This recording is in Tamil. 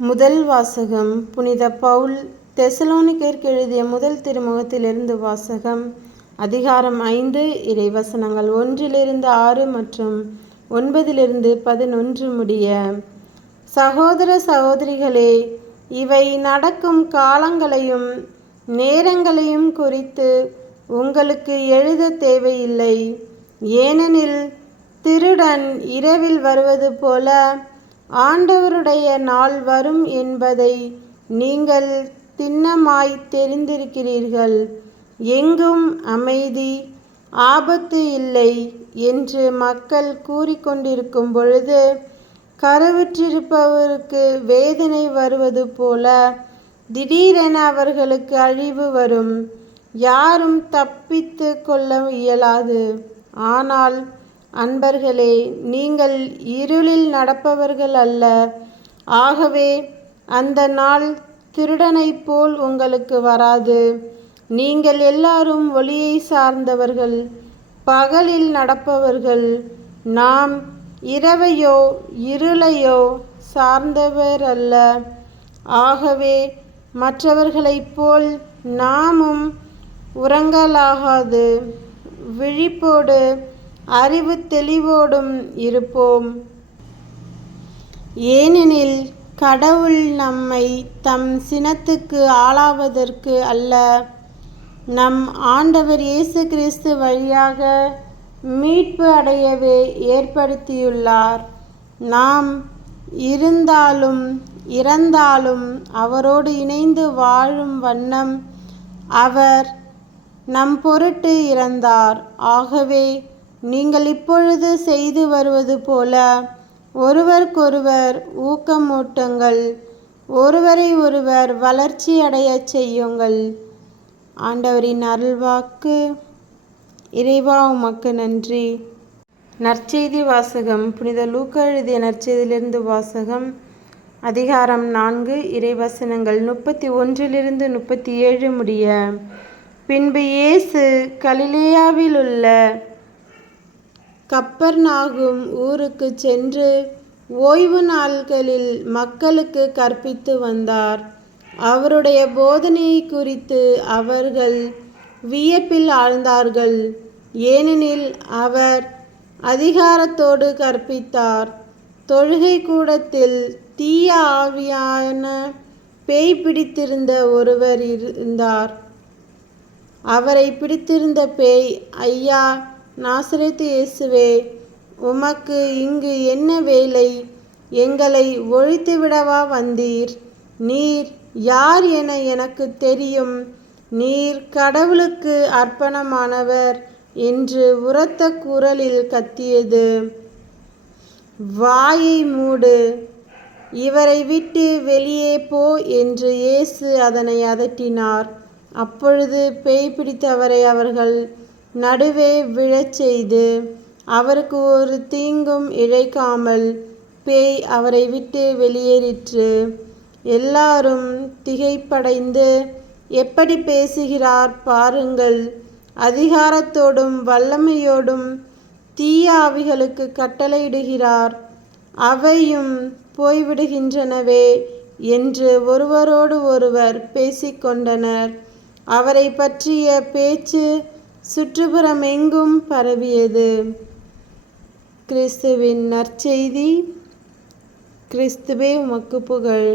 முதல் வாசகம். புனித பவுல் தெசலோனிக்கேயருக்கு எழுதிய முதல் திருமுகத்திலிருந்து வாசகம். அதிகாரம் 5, இறைவசனங்கள் 1-6 மற்றும் 9-11 முடிய. சகோதர சகோதரிகளே, இவை நடக்கும் காலங்களையும் நேரங்களையும் குறித்து உங்களுக்கு எழுத தேவையில்லை. ஏனெனில் திருடன் இரவில் வருவது போல ஆண்டவருடைய நாள் வரும் என்பதை நீங்கள் திண்ணமாய் தெரிந்திருக்கிறீர்கள். எங்கும் அமைதி, ஆபத்து இல்லை என்று மக்கள் கூறிக்கொண்டிருக்கும் பொழுது கருவுற்றிருப்பவருக்கு வேதனை வருவது போல திடீரென அவர்களுக்கு அழிவு வரும். யாரும் தப்பித்து கொள்ள இயலாது. ஆனால் அன்பர்களே, நீங்கள் இருளில் நடப்பவர்கள் அல்ல. ஆகவே அந்த நாள் திருடனைப் போல் உங்களுக்கு வராது. நீங்கள் எல்லாரும் ஒளியை சார்ந்தவர்கள், பகலில் நடப்பவர்கள். நாம் இரவையோ இருளையோ சார்ந்தவர் அல்ல. ஆகவே மற்றவர்களைப் போல் நாமும் உறங்கலாகாது விழிப்போடு அறிவு தெளிவோடும் இருப்போம். ஏனெனில் கடவுள் நம்மை தம் சினத்துக்கு ஆளாவதற்கு அல்ல, நம் ஆண்டவர் இயேசு கிறிஸ்து வழியாக மீட்பு அடையவே ஏற்படுத்தியுள்ளார். நாம் இருந்தாலும் இறந்தாலும் அவரோடு இணைந்து வாழும் வண்ணம் அவர் நம் பொருட்டு இறந்தார். ஆகவே நீங்கள் இப்பொழுது செய்து வருவது போல ஒருவருக்கொருவர் ஊக்கமூட்டுங்கள், ஒருவரை ஒருவர் வளர்ச்சி அடையச் செய்யுங்கள். ஆண்டவரின் அருள்வாக்கு. இறைவா, உமக்கு நன்றி. நற்செய்தி வாசகம். புனித லூக்கா எழுதிய நற்செய்தியிலிருந்து வாசகம். அதிகாரம் 4, இறைவசனங்கள் 31-37 முடிய. பின்பு இயேசு கலிலேயாவிலுள்ள கப்பர்நாகும் ஊருக்கு சென்று ஓய்வு நாள்களில் மக்களுக்கு கற்பித்து வந்தார். அவருடைய போதனையை குறித்து அவர்கள் வியப்பில் ஆழ்ந்தார்கள். ஏனெனில் அவர் அதிகாரத்தோடு கற்பித்தார். தொழுகை கூடத்தில் தீய ஆவியான பேய் பிடித்திருந்த ஒருவர் இருந்தார். அவரை பிடித்திருந்த பேய், ஐயா, நாசரேத்து இயேசுவே, உமக்கு இங்கு என்ன வேலை? எங்களை ஒழித்துவிடவா வந்தீர்? நீர் யார் என எனக்கு தெரியும். நீர் கடவுளுக்கு அர்ப்பணமானவர் என்று உரத்த குரலில் கத்தியது. வாயை மூடு, இவரை விட்டு வெளியே போ என்று இயேசு அதனை அதட்டினார். அப்பொழுது பேய் பிடித்தவரை அவர்கள் நடுவே விழச் செய்து அவருக்கு ஒரு தீங்கும் இழைக்காமல் பேய் அவரை விட்டு வெளியேறிற்று. எல்லாரும் திகைப்படைந்து, எப்படி பேசுகிறார் பாருங்கள், அதிகாரத்தோடும் வல்லமையோடும் தீய ஆவிகளுக்கு கட்டளையிடுகிறார், அவையும் போய்விடுகின்றனவே என்று ஒருவரோடு ஒருவர் பேசிக்கொண்டனர். அவரை பற்றிய பேச்சு சுற்றுப்புறமெங்கும் பரவியது. கிறிஸ்துவின் நற்செய்தி. கிறிஸ்துவே, உமக்கு புகழ்.